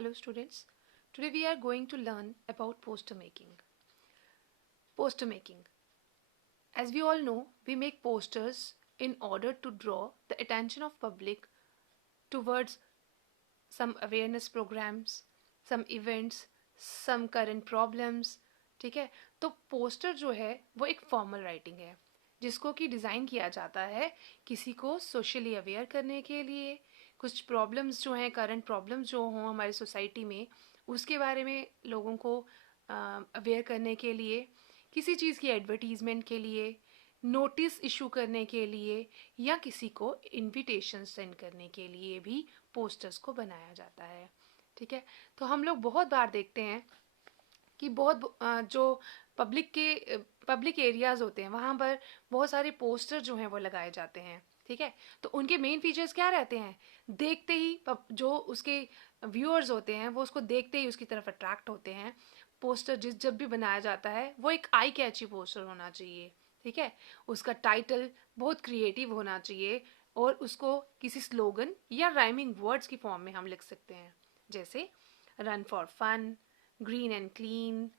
Hello students. Today we are going to learn about poster making. Poster making. As we all know, we make posters in order to draw the attention of public towards some awareness programs, some events, some current problems. ठीक है, तो poster जो है वो एक formal writing है जिसको कि डिज़ाइन किया जाता है किसी को सोशली अवेयर करने के लिए, कुछ प्रॉब्लम्स जो हैं, करंट प्रॉब्लम्स जो हों हमारी सोसाइटी में, उसके बारे में लोगों को अवेयर करने के लिए, किसी चीज़ की एडवर्टीज़मेंट के लिए, नोटिस इशू करने के लिए या किसी को इनविटेशन सेंड करने के लिए भी पोस्टर्स को बनाया जाता है. ठीक है, तो हम लोग बहुत बार देखते हैं कि जो पब्लिक एरियाज़ होते हैं वहाँ पर बहुत सारे पोस्टर जो हैं वो लगाए जाते हैं. ठीक है, तो उनके मेन फीचर्स क्या रहते हैं? देखते ही जो उसके व्यूअर्स होते हैं वो उसको देखते ही उसकी तरफ अट्रैक्ट होते हैं. पोस्टर जब भी बनाया जाता है वो एक आई कैची पोस्टर होना चाहिए. ठीक है, उसका टाइटल बहुत क्रिएटिव होना चाहिए और उसको किसी स्लोगन या राइमिंग वर्ड्स की फॉर्म में हम लिख सकते हैं, जैसे run for fun, green and clean,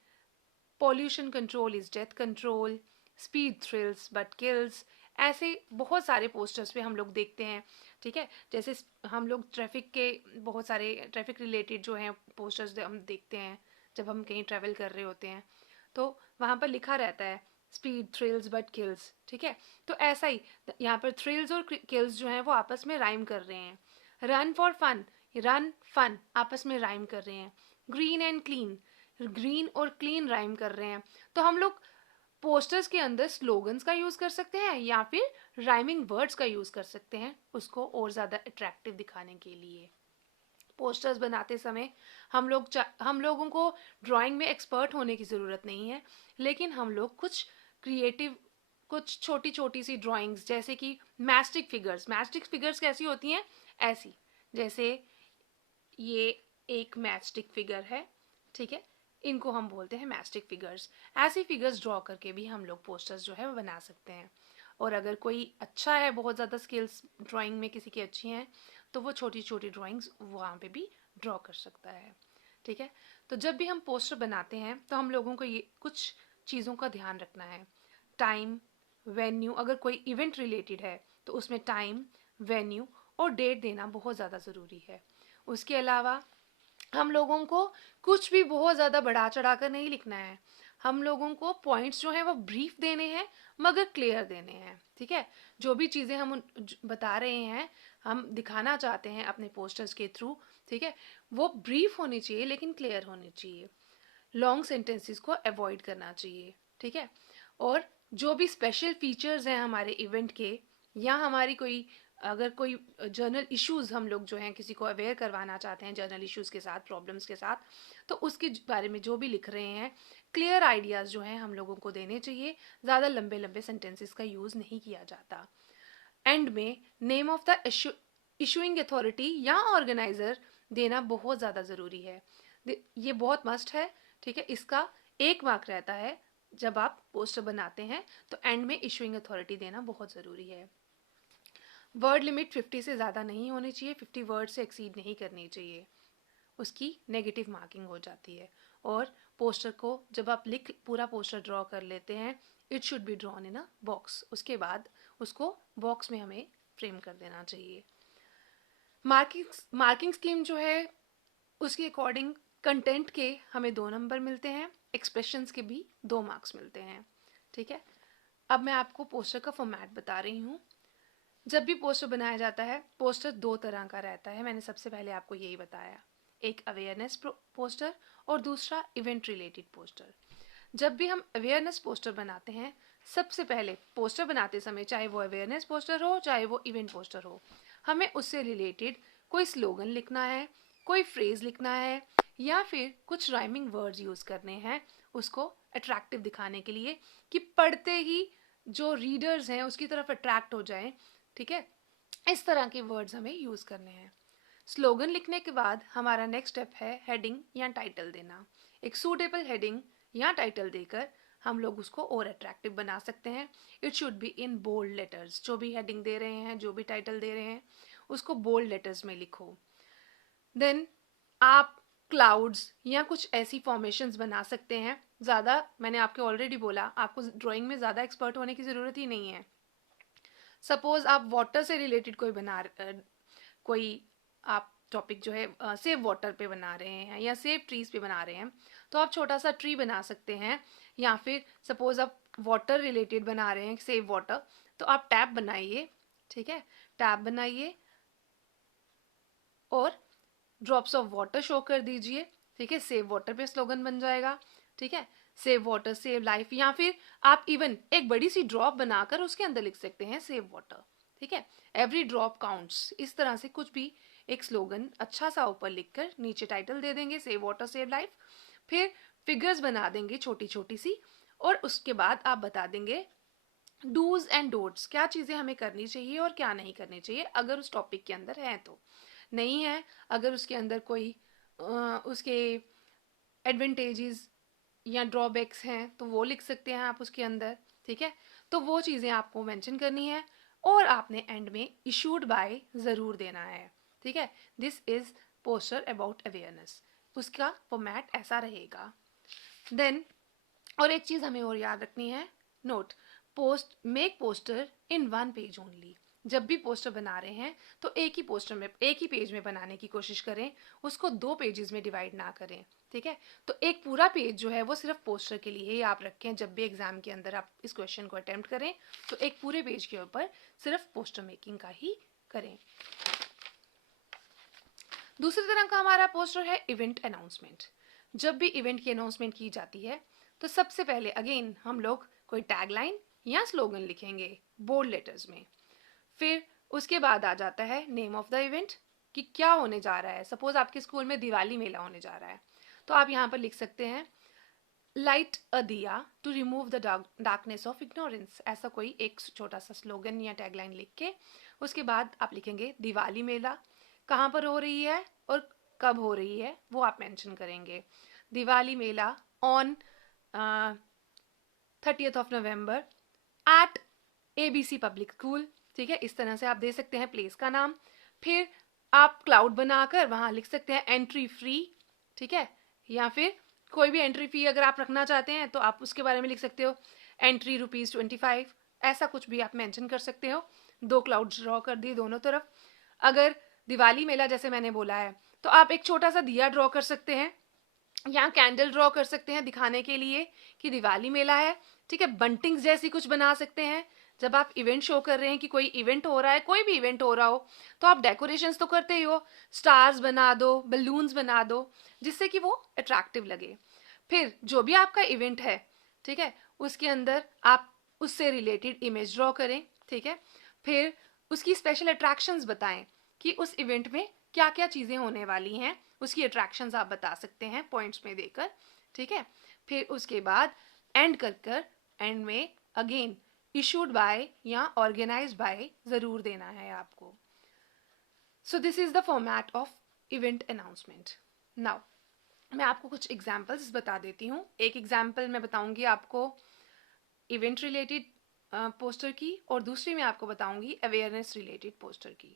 pollution control is death control, speed thrills but kills. ऐसे बहुत सारे पोस्टर्स पे हम लोग देखते हैं. ठीक है, जैसे हम लोग ट्रैफिक के बहुत सारे ट्रैफिक रिलेटेड जो हैं पोस्टर्स हम देखते हैं जब हम कहीं ट्रैवल कर रहे होते हैं, तो वहाँ पर लिखा रहता है स्पीड थ्रिल्स बट किल्स. ठीक है, तो ऐसा ही यहाँ पर थ्रिल्स और किल्स जो हैं वो आपस में राइम कर रहे हैं. Run for fun, run fun आपस में राइम कर रहे हैं. ग्रीन एंड क्लीन, ग्रीन और क्लीन राइम कर रहे हैं. तो हम लोग पोस्टर्स के अंदर स्लोगन्स का यूज़ कर सकते हैं या फिर राइमिंग वर्ड्स का यूज़ कर सकते हैं उसको और ज़्यादा अट्रैक्टिव दिखाने के लिए. पोस्टर्स बनाते समय हम लोगों को ड्राइंग में एक्सपर्ट होने की ज़रूरत नहीं है, लेकिन हम लोग कुछ छोटी छोटी सी ड्राइंग्स, जैसे कि मैस्टिक फिगर्स कैसी होती हैं, ऐसी, जैसे ये एक मैस्टिक फिगर है. ठीक है, इनको हम बोलते हैं मैस्टिक फिगर्स. ऐसी फिगर्स ड्रॉ करके भी हम लोग पोस्टर्स जो है वो बना सकते हैं. और अगर कोई अच्छा है, बहुत ज़्यादा स्किल्स ड्राइंग में किसी की अच्छी हैं, तो वो छोटी छोटी ड्राइंग्स वहाँ पे भी ड्रॉ कर सकता है. ठीक है, तो जब भी हम पोस्टर बनाते हैं तो हम लोगों को ये कुछ चीज़ों का ध्यान रखना है. टाइम, वेन्यू, अगर कोई इवेंट रिलेटेड है तो उसमें टाइम, वेन्यू और डेट देना बहुत ज़्यादा ज़रूरी है. उसके अलावा हम लोगों को कुछ भी बहुत ज़्यादा बढ़ा चढ़ा कर नहीं लिखना है. हम लोगों को पॉइंट्स जो हैं वो ब्रीफ देने हैं मगर क्लियर देने हैं. ठीक है, जो भी चीज़ें हम बता रहे हैं, हम दिखाना चाहते हैं अपने पोस्टर्स के थ्रू, ठीक है, वो ब्रीफ होनी चाहिए लेकिन क्लियर होनी चाहिए. लॉन्ग सेंटेंसेस को अवॉइड करना चाहिए. ठीक है, और जो भी स्पेशल फीचर्स हैं हमारे इवेंट के, या हमारी अगर कोई जर्नल इश्यूज़ हम लोग जो हैं किसी को अवेयर करवाना चाहते हैं जर्नल इश्यूज़ के साथ, प्रॉब्लम्स के साथ, तो उसके बारे में जो भी लिख रहे हैं, क्लियर आइडियाज़ जो हैं हम लोगों को देने चाहिए. ज़्यादा लंबे लंबे सेंटेंसेस का यूज़ नहीं किया जाता. एंड में name of the issuing authority या ऑर्गेनाइज़र देना बहुत ज़्यादा ज़रूरी है. ये बहुत मस्ट है. ठीक है, इसका 1 मार्क रहता है जब आप पोस्टर बनाते हैं, तो एंड में इशूइंग अथॉरिटी देना बहुत ज़रूरी है. वर्ड लिमिट 50 से ज़्यादा नहीं होनी चाहिए, 50 वर्ड से एक्सीड नहीं करनी चाहिए, उसकी नेगेटिव मार्किंग हो जाती है. और पोस्टर को जब आप पूरा पोस्टर ड्रॉ कर लेते हैं, it should be drawn in a box. उसके बाद उसको बॉक्स में हमें फ्रेम कर देना चाहिए. मार्किंग स्कीम जो है उसके अकॉर्डिंग कंटेंट के हमें 2 नंबर मिलते हैं, एक्सप्रेशंस के भी 2 मार्क्स मिलते हैं. ठीक है, अब मैं आपको पोस्टर का फॉर्मेट बता रही हूँ. जब भी पोस्टर बनाया जाता है, पोस्टर 2 तरह का रहता है. मैंने सबसे पहले आपको यही बताया, एक अवेयरनेस पोस्टर और दूसरा इवेंट रिलेटेड पोस्टर. जब भी हम अवेयरनेस पोस्टर बनाते हैं, सबसे पहले पोस्टर बनाते समय, चाहे वो अवेयरनेस पोस्टर हो चाहे वो इवेंट पोस्टर हो, हमें उससे रिलेटेड कोई स्लोगन लिखना है, कोई फ्रेज लिखना है, या फिर कुछ राइमिंग वर्ड्स यूज़ करने हैं उसको अट्रैक्टिव दिखाने के लिए, कि पढ़ते ही जो रीडर्स हैं उसकी तरफ अट्रैक्ट हो जाएं. ठीक है, इस तरह के वर्ड्स हमें यूज़ करने हैं. स्लोगन लिखने के बाद हमारा नेक्स्ट स्टेप है हेडिंग या टाइटल देना. एक सूटेबल हेडिंग या टाइटल देकर हम लोग उसको और अट्रैक्टिव बना सकते हैं. It should be in bold letters. जो भी हेडिंग दे रहे हैं, जो भी टाइटल दे रहे हैं, उसको बोल्ड लेटर्स में लिखो. देन आप क्लाउड्स या कुछ ऐसी फॉर्मेशंस बना सकते हैं। ज़्यादा मैंने आपको ऑलरेडी बोला, आपको ड्राइंग में ज़्यादा एक्सपर्ट होने की ज़रूरत ही नहीं है। सपोज आप वाटर से रिलेटेड कोई आप टॉपिक जो है सेव वाटर पे बना रहे हैं या सेव ट्रीज पे बना रहे हैं, तो आप छोटा सा ट्री बना सकते हैं। या फिर सपोज आप वाटर रिलेटेड बना रहे हैं, सेव वाटर, तो आप टैप बनाइए, ठीक है, टैप बनाइए और ड्रॉप्स ऑफ वाटर शो कर दीजिए, ठीक है, सेव वाटर पे स्लोगन बन जाएगा, ठीक है, सेव वाटर सेव लाइफ। या फिर आप इवन एक बड़ी सी ड्रॉप बनाकर उसके अंदर लिख सकते हैं सेव वाटर, ठीक है, एवरी ड्रॉप काउंट्स। इस तरह से कुछ भी एक स्लोगन अच्छा सा ऊपर लिखकर नीचे टाइटल दे देंगे, सेव वाटर सेव लाइफ। फिर फिगर्स बना देंगे छोटी छोटी सी, और उसके बाद आप बता देंगे डूज एंड डोंट्स, क्या चीज़ें हमें करनी चाहिए और क्या नहीं करनी चाहिए अगर उस टॉपिक के अंदर है। तो नहीं है, अगर उसके अंदर कोई उसके एडवांटेजेस या ड्रॉबैक्स हैं तो वो लिख सकते हैं आप उसके अंदर, ठीक है। तो वो चीज़ें आपको मेंशन करनी है और आपने एंड में इशूड बाय ज़रूर देना है, ठीक है। This is poster about awareness, उसका फॉर्मेट ऐसा रहेगा। देन और एक चीज़ हमें और याद रखनी है, note, post make poster in one page only. जब भी पोस्टर बना रहे हैं तो एक ही पोस्टर में, एक ही पेज में बनाने की कोशिश करें, उसको 2 पेजेस में डिवाइड ना करें, ठीक है। तो एक पूरा पेज जो है वो सिर्फ पोस्टर के लिए ही आप रखें। जब भी एग्जाम के अंदर आप इस क्वेश्चन को अटेम्प्ट करें तो एक पूरे पेज के ऊपर सिर्फ पोस्टर मेकिंग का ही करें। दूसरी तरह का हमारा पोस्टर है इवेंट अनाउंसमेंट। जब भी इवेंट की अनाउंसमेंट की जाती है तो सबसे पहले अगेन हम लोग कोई टैगलाइन या स्लोगन लिखेंगे बोल्ड लेटर्स में। फिर उसके बाद आ जाता है नेम ऑफ द इवेंट, कि क्या होने जा रहा है। सपोज आपके स्कूल में दिवाली मेला होने जा रहा है, तो आप यहाँ पर लिख सकते हैं light a diya to remove the darkness of ignorance. ऐसा कोई एक छोटा सा स्लोगन या टैगलाइन लिख के उसके बाद आप लिखेंगे दिवाली मेला कहाँ पर हो रही है और कब हो रही है वो आप मेंशन करेंगे। दिवाली मेला on 30th of November at ABC public school, ठीक है। इस तरह से आप दे सकते हैं प्लेस का नाम। फिर आप क्लाउड बनाकर वहाँ लिख सकते हैं एंट्री फ्री, ठीक है। या फिर कोई भी एंट्री फी अगर आप रखना चाहते हैं तो आप उसके बारे में लिख सकते हो एंट्री ₹25, ऐसा कुछ भी आप मेंशन कर सकते हो। 2 क्लाउड्स ड्रॉ कर दिए दोनों तरफ। अगर दिवाली मेला जैसे मैंने बोला है तो आप एक छोटा सा दिया ड्रॉ कर सकते हैं या कैंडल ड्रॉ कर सकते हैं दिखाने के लिए कि दिवाली मेला है, ठीक है। बंटिंग्स जैसी कुछ बना सकते हैं। जब आप इवेंट शो कर रहे हैं कि कोई इवेंट हो रहा है, कोई भी इवेंट हो रहा हो, तो आप डेकोरेशंस तो करते ही हो, स्टार्स बना दो, बलून्स बना दो, जिससे कि वो अट्रैक्टिव लगे। फिर जो भी आपका इवेंट है, ठीक है, उसके अंदर आप उससे रिलेटेड इमेज ड्रॉ करें, ठीक है। फिर उसकी स्पेशल अट्रैक्शंस बताएं कि उस इवेंट में क्या क्या चीज़ें होने वाली हैं, उसकी अट्रैक्शंस आप बता सकते हैं पॉइंट्स में देकर, ठीक है। फिर उसके बाद एंड कर एंड में अगेन इशूड बाय या ऑर्गेनाइज्ड बाय ज़रूर देना है आपको। So this is the format of event announcement. Now मैं आपको कुछ एग्जाम्पल्स बता देती हूँ। एक एग्जाम्पल मैं बताऊंगी आपको इवेंट रिलेटेड पोस्टर की, और दूसरी मैं आपको बताऊंगी अवेयरनेस रिलेटेड पोस्टर की।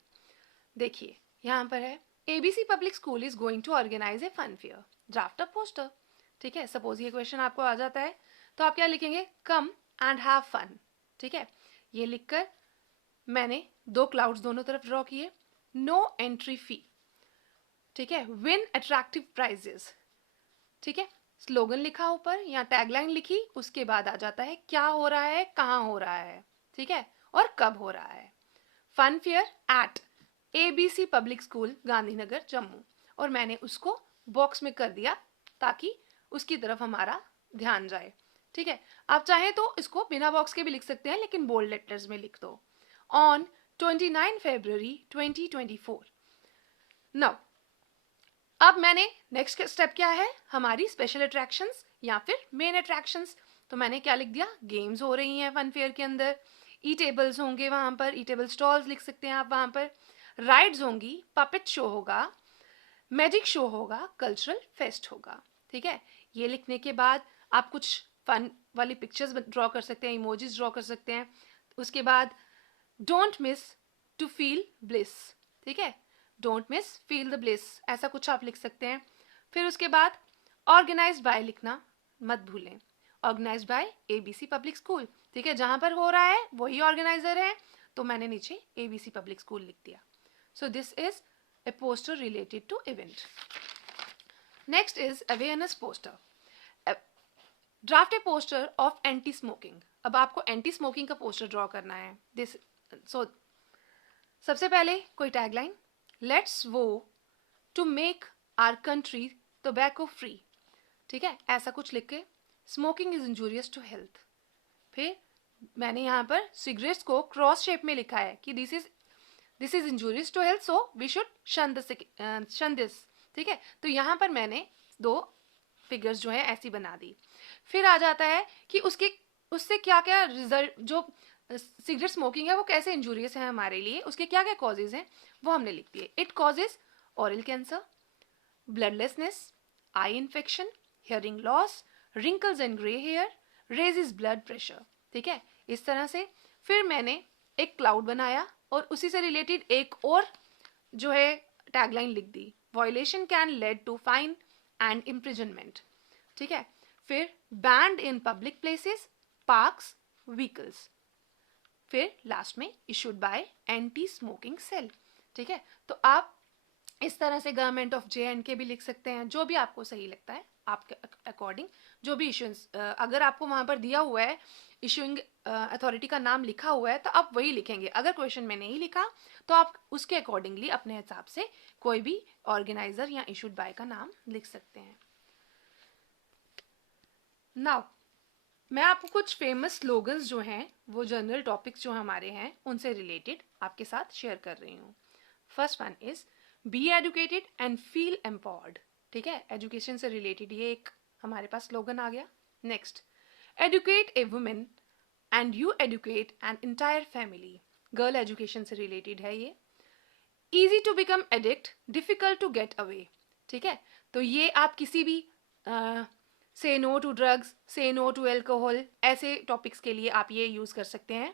देखिए यहाँ पर है ABC public school is going to organise a fun fair, draft a poster, ठीक है। सपोज ये क्वेश्चन आपको आ जाता है तो आप क्या लिखेंगे, कम एंड हैव फन, ठीक है। ये लिखकर मैंने 2 क्लाउड्स दोनों तरफ ड्रॉ किए, नो एंट्री फी, ठीक है, विन अट्रैक्टिव प्राइजेस, ठीक है। स्लोगन लिखा ऊपर या टैगलाइन लिखी, उसके बाद आ जाता है क्या हो रहा है, कहाँ हो रहा है, ठीक है, और कब हो रहा है। Fun fair at ABC public school Gandhinagar Jammu, और मैंने उसको बॉक्स में कर दिया ताकि उसकी तरफ हमारा ध्यान जाए, ठीक है। आप चाहें तो इसको बिना बॉक्स के भी लिख सकते हैं, लेकिन बोल्ड लेटर्स में लिख दो। On 29 February 2024। नाउ अब मैंने नेक्स्ट स्टेप क्या है, हमारी स्पेशल अट्रैक्शंस या फिर मेन अट्रैक्शंस। तो मैंने क्या लिख दिया, गेम्स हो रही हैं फन फेयर के अंदर, ई टेबल्स होंगे वहाँ पर, ई टेबल स्टॉल्स लिख सकते हैं आप वहाँ पर, राइड्स होंगी, पपेट शो होगा, मैजिक शो होगा, कल्चरल फेस्ट होगा, ठीक है। ये लिखने के बाद आप कुछ फन वाली पिक्चर्स ड्रॉ कर सकते हैं, इमोजीज ड्रॉ कर सकते हैं। उसके बाद don't miss to feel bliss, ठीक है, don't miss feel the bliss, ऐसा कुछ आप लिख सकते हैं। फिर उसके बाद ऑर्गेनाइज्ड बाय लिखना मत भूलें, organised by ABC public school, ठीक है, जहां पर हो रहा है वही ऑर्गेनाइजर है, तो मैंने नीचे ABC पब्लिक स्कूल लिख दिया. So this is a poster related to event. Next is awareness poster. Draft a poster of anti-smoking. अब आपको anti-smoking का poster draw करना है. So सबसे पहले कोई tagline, let's vow to make our country tobacco free. ठीक है, ऐसा कुछ लिख के smoking is injurious to health. फिर मैंने यहाँ पर सिगरेट्स को क्रॉस शेप में लिखा है कि this is injurious to health, so we should shun this. ठीक है, तो यहाँ पर मैंने 2 फिगर्स जो है ऐसी बना दी. फिर आ जाता है कि उससे क्या क्या रिजल्ट, जो सिगरेट स्मोकिंग है वो कैसे इंजूरियस है हमारे लिए, उसके क्या क्या कॉजेज हैं वो हमने लिख दिए. It causes oral cancer, bloodlessness, eye infection, hearing loss, wrinkles and grey hair, raises blood pressure. ठीक है, इस तरह से. फिर मैंने एक क्लाउड बनाया और उसी से रिलेटेड एक और जो है टैगलाइन लिख दी, violation can lead to fine and imprisonment. ठीक है, फिर banned in public places, parks, vehicles. फिर लास्ट में issued by anti smoking cell. ठीक है, तो आप इस तरह से गवर्नमेंट ऑफ JNK भी लिख सकते हैं, जो भी आपको सही लगता है आपके अकॉर्डिंग. जो भी इशूज अगर आपको वहां पर दिया हुआ है, इशूइंग अथॉरिटी का नाम लिखा हुआ है, तो आप वही लिखेंगे. अगर क्वेश्चन में नहीं लिखा तो आप उसके अकॉर्डिंगली अपने हिसाब से कोई भी ऑर्गेनाइजर या इशूड बाय का नाम लिख सकते हैं. नाउ मैं आपको कुछ फेमस स्लोगन्स जो हैं, वो जनरल टॉपिक्स जो हमारे हैं उनसे रिलेटेड आपके साथ शेयर कर रही हूँ. First one is be educated and feel empowered. ठीक है, एजुकेशन से रिलेटेड ये एक हमारे पास स्लोगन आ गया. Next, educate a women and you educate an entire family. Girl education से रिलेटेड है ये. Easy to become addict, difficult to get away. ठीक है, तो ये आप किसी भी say no to drugs, say no to alcohol, ऐसे टॉपिक्स के लिए आप ये यूज कर सकते हैं.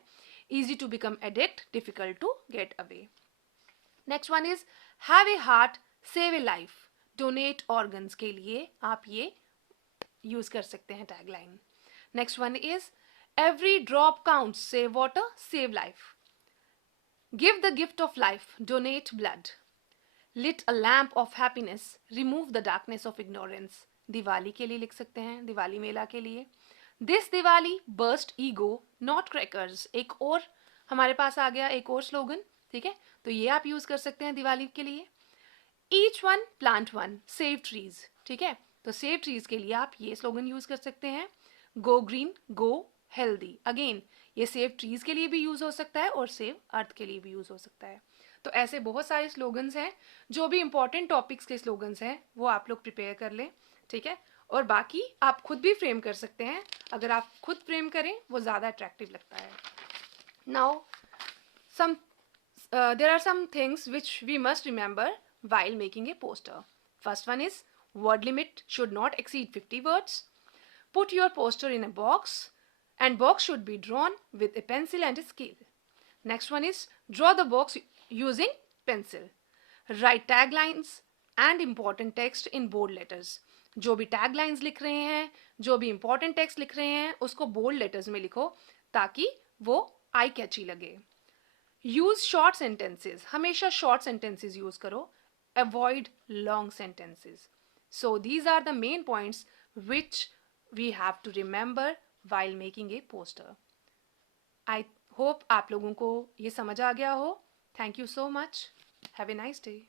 Easy to become addict, difficult to get away. Next one is have a heart, save a life. Donate organs के लिए आप ये यूज कर सकते हैं tagline. Next one is every drop counts, save water, save life. Give the gift of life, donate blood. Lit a lamp of happiness, remove the darkness of ignorance. Diwali के लिए लिख सकते हैं, दिवाली मेला के लिए. This Diwali burst ego, not crackers. एक और हमारे पास आ गया एक और स्लोगन. ठीक है, तो ये आप यूज कर सकते हैं दिवाली के लिए. Each one plant one, save trees. ठीक है, तो सेव ट्रीज के लिए आप ये स्लोगन यूज कर सकते हैं. गो ग्रीन, गो हेल्दी. अगेन ये सेव ट्रीज के लिए भी यूज हो सकता है और सेव अर्थ के लिए भी यूज हो सकता है. तो ऐसे बहुत सारे स्लोगन्स हैं. जो भी इंपॉर्टेंट टॉपिक्स के स्लोगन्स हैं वो आप लोग प्रिपेयर कर लें. ठीक है, और बाकी आप खुद भी फ्रेम कर सकते हैं. अगर आप खुद फ्रेम करें वो ज़्यादा अट्रैक्टिव लगता है. Now there are some things which we must remember while making a poster. First one is word limit should not exceed 50 words. Put your poster in a box and box should be drawn with a pencil and a scale. Next one is draw the box using pencil. Write taglines and important text in bold letters. जो भी taglines लिख रहे हैं, जो भी important text लिख रहे हैं, उसको बोल्ड लेटर्स में लिखो ताकि वो आई कैची लगे. यूज शॉर्ट सेंटेंसेस, हमेशा शॉर्ट सेंटेंसेस यूज करो. Avoid long sentences. So these are the main points which we have to remember while making a poster. I hope आप लोगों को ये समझ आ गया हो. Thank you so much. Have a nice day.